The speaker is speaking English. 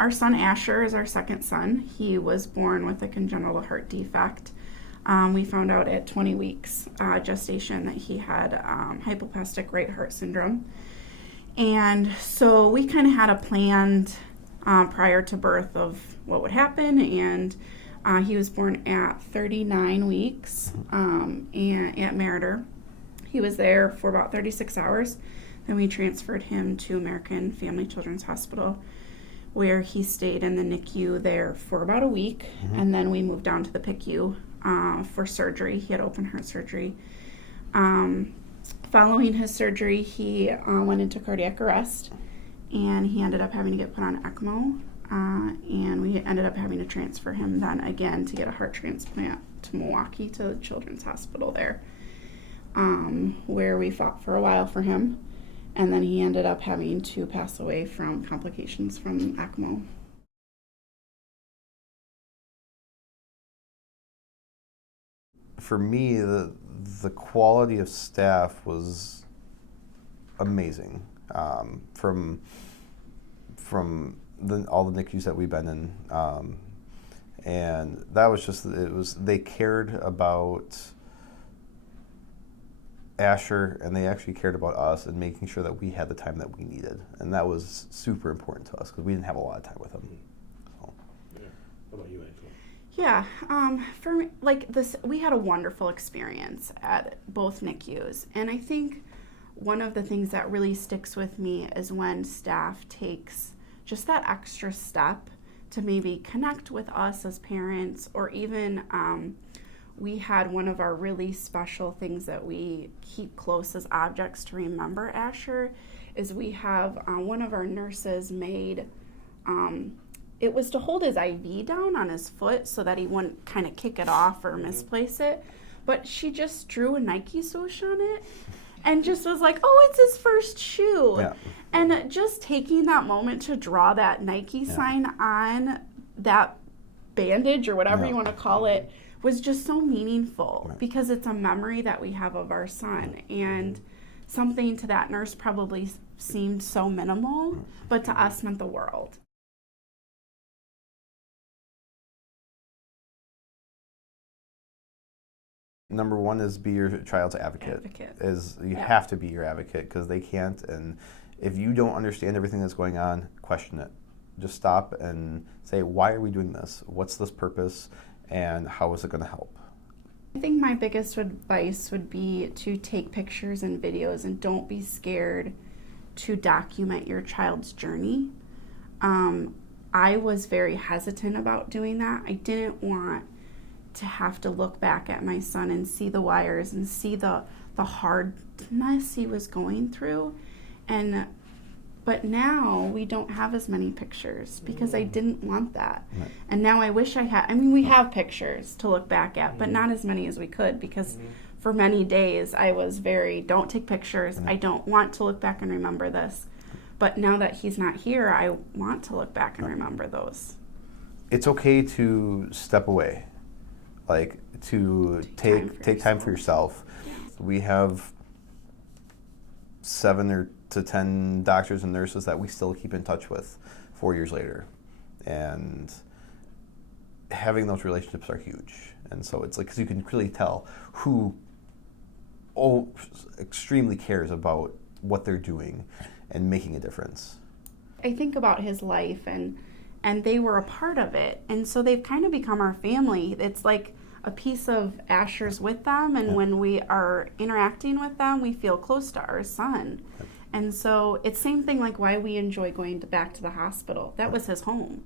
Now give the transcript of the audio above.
Our son Asher is our second son. He was born with a congenital heart defect. We found out at 20 weeks gestation that he had hypoplastic right heart syndrome. And so we kind of had a planned prior to birth of what would happen, and he was born at 39 weeks and at Meriter. He was there for about 36 hours. Then we transferred him to American Family Children's Hospital, where he stayed in the NICU there for about a week, and then we moved down to the PICU for surgery. He had open heart surgery. Following his surgery, he went into cardiac arrest, and he ended up having to get put on ECMO, and we ended up having to transfer him then again to get a heart transplant to Milwaukee, to the Children's Hospital there, where we fought for a while for him, and then he ended up having to pass away from complications from ECMO. For me, the quality of staff was amazing. From all the NICUs that we've been in, and that was just, they cared about Asher, and they actually cared about us and making sure that we had the time that we needed, and that was super important to us because we didn't have a lot of time with him. So. Yeah. What about you, Angela? Yeah, for me, like this, we had a wonderful experience at both NICUs, and I think one of the things that really sticks with me is when staff takes just that extra step to maybe connect with us as parents, or even we had one of our really special things that we keep close as objects to remember Asher is we have one of our nurses made, it was to hold his IV down on his foot so that he wouldn't kind of kick it off or misplace it, but she just drew a Nike swoosh on it and just was like, oh, it's his first shoe. Yeah. And just taking that moment to draw that Nike sign on that bandage or whatever you want to call it was just so meaningful because it's a memory that we have of our son, and something to that nurse probably seemed so minimal, but to us meant the world. Number one is be your child's advocate. You have to be your advocate because they can't, and if you don't understand everything that's going on, question it. Just stop and say, why are we doing this? What's this purpose? And how is it going to help? I think my biggest advice would be to take pictures and videos, and don't be scared to document your child's journey. I was very hesitant about doing that. I didn't want to have to look back at my son and see the wires and see the hardness he was going through. But now we don't have as many pictures because I didn't want that. Right. And now I wish I had. I mean, we have pictures to look back at, but not as many as we could because for many days I was very, don't take pictures. I don't want to look back and remember this. But now that he's not here, I want to look back and remember those. It's okay to step away, like to take time for yourself. Yeah. We have 7 to 10 doctors and nurses that we still keep in touch with 4 years later, and having those relationships are huge. And so it's like, because you can really tell who extremely cares about what they're doing and making a difference. I think about his life, and they were a part of it, and so they've kind of become our family. It's like a piece of Asher's with them, and when we are interacting with them, we feel close to our son. And so it's same thing like why we enjoy going back to the hospital. That was his home.